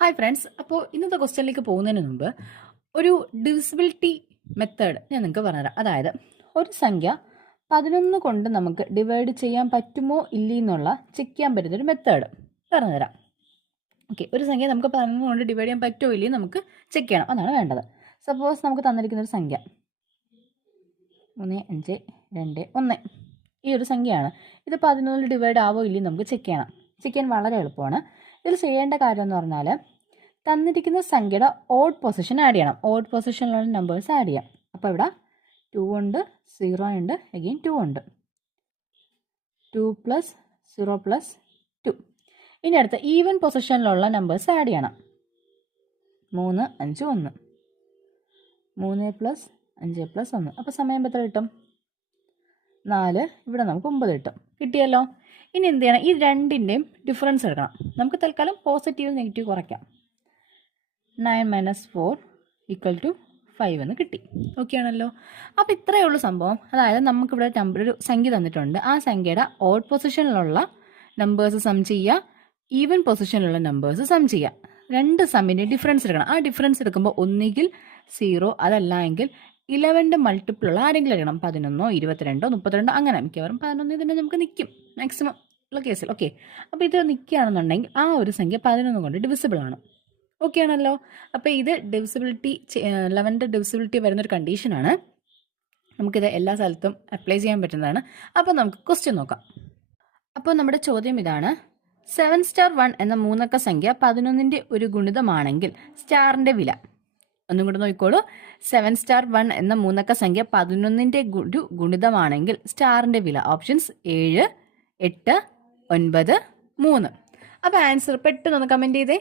Hi friends. അപ്പോൾ ഇന്നത്തെ ക്വസ്റ്റ്യനിലേക്ക് പോകുന്നതിന് മുമ്പ് ഒരു ഡിവിസിബിലിറ്റി മെത്തേഡ് ഞാൻ നിങ്ങൾക്ക് പറഞ്ഞുതരാം. അതായത് ഒരു സംഖ്യ 11 കൊണ്ട് നമുക്ക് ഡിവൈഡ് ചെയ്യാൻ പറ്റുമോ ഇല്ലേ എന്നുള്ള ചെക്ക് ചെയ്യാൻ പറ്റുന്നൊരു മെത്തേഡ് പറഞ്ഞുതരാം. ഓക്കെ, ഒരു സംഖ്യ നമുക്ക് 11 കൊണ്ട് ഡിവൈഡ് ചെയ്യാൻ പറ്റുമോ ഇല്ലേ നമുക്ക് ചെക്ക് ചെയ്യണം. അതാണ് വേണ്ടത്. സപ്പോസ് നമുക്ക് തന്നിരിക്കുന്ന ഒരു സംഖ്യ 3, 5, 2, 1 ഈ ഒരു സംഖ്യയാണ്. ഇത് 11 ഡിവൈഡ് ആവോ ഇല്ലേ നമുക്ക് ചെക്ക് ചെയ്യണം. ചെക്ക് ചെയ്യാൻ വളരെ എളുപ്പമാണ്. ഇതിൽ ചെയ്യേണ്ട കാര്യം എന്ന് പറഞ്ഞാൽ തന്നിരിക്കുന്ന സംഖ്യയുടെ ഓഡ് പൊസിഷൻ ആഡ് ചെയ്യണം. ഓഡ് പൊസിഷനിലുള്ള നമ്പേഴ്സ് ആഡ് ചെയ്യാം. അപ്പോൾ ഇവിടെ 2 ഉണ്ട്, 0 ഉണ്ട്, അഗെയിൻ 2 ഉണ്ട്. 2 + 0 + 2. ഇനി അടുത്ത ഈവൻ പൊസിഷനിലുള്ള നമ്പേഴ്സ് ആഡ് ചെയ്യണം. 3, 5, 1. 3 + 5 + 1. അപ്പോൾ സമയം എത്ര കിട്ടും? 4. ഇവിടെ നമുക്ക് 9 കിട്ടും. കിട്ടിയല്ലോ. ഇനി എന്ത് ചെയ്യണം? ഈ രണ്ടിൻ്റെയും ഡിഫറൻസ് എടുക്കണം. നമുക്ക് തൽക്കാലം പോസിറ്റീവ് നെഗറ്റീവ് കുറയ്ക്കാം. 9 - 4 = 5 എന്ന് കിട്ടി. ഓക്കെ ആണല്ലോ. അപ്പോൾ ഇത്രയേ ഉള്ളൂ സംഭവം. അതായത് നമുക്കിവിടെ ഒരു സംഖ്യ തന്നിട്ടുണ്ട്. ആ സംഖ്യയുടെ ഓഡ് പൊസിഷനിലുള്ള നമ്പേഴ്സ് സം ചെയ്യുക, ഈവൻ പൊസിഷനിലുള്ള നമ്പേഴ്സ് സം ചെയ്യുക. രണ്ട് സമ്മിൻ്റെ ഡിഫറൻസ് എടുക്കണം. ആ ഡിഫറൻസ് എടുക്കുമ്പോൾ ഒന്നുകിൽ 0, അതല്ല എങ്കിൽ 11 മൾട്ടിപ്പിളുള്ള ആരെങ്കിലും എടുക്കണം. 11, 22, 32 അങ്ങനെ. മിക്കവാറും 11 തന്നെ നമുക്ക് നിൽക്കും മാക്സിമം ഉള്ള കേസിൽ. ഓക്കെ, അപ്പോൾ ഇത് നിൽക്കുകയാണെന്നുണ്ടെങ്കിൽ ആ ഒരു സംഖ്യ 11 കൊണ്ട് ഡിവിസിബിൾ ആണ്. ഓക്കെ ആണല്ലോ. അപ്പോൾ ഇത് ഡിവിസിബിലിറ്റി 11th ഡിവിസിബിലിറ്റി വരുന്നൊരു കണ്ടീഷനാണ്. നമുക്കിത് എല്ലാ സ്ഥലത്തും അപ്ലൈ ചെയ്യാൻ പറ്റുന്നതാണ്. അപ്പോൾ നമുക്ക് ക്വസ്റ്റ്യൻ നോക്കാം. അപ്പോൾ നമ്മുടെ ചോദ്യം ഇതാണ്: 7 * 1 എന്ന മൂന്നക്ക സംഖ്യ 11ന്റെ ഒരു ഗുണിതമാണെങ്കിൽ സ്റ്റാറിൻ്റെ വില. ഒന്നും കൂടെ നോക്കിക്കോളൂ. 7 * 1 എന്ന മൂന്നക്ക സംഖ്യ 11ന്റെ ഒരു ഗുണിതമാണെങ്കിൽ സ്റ്റാറിൻ്റെ വില. ഓപ്ഷൻസ് 7, 8, 9, 3. അപ്പോൾ ആൻസർ പെട്ടെന്ന് കമൻറ്റ് ചെയ്തേ.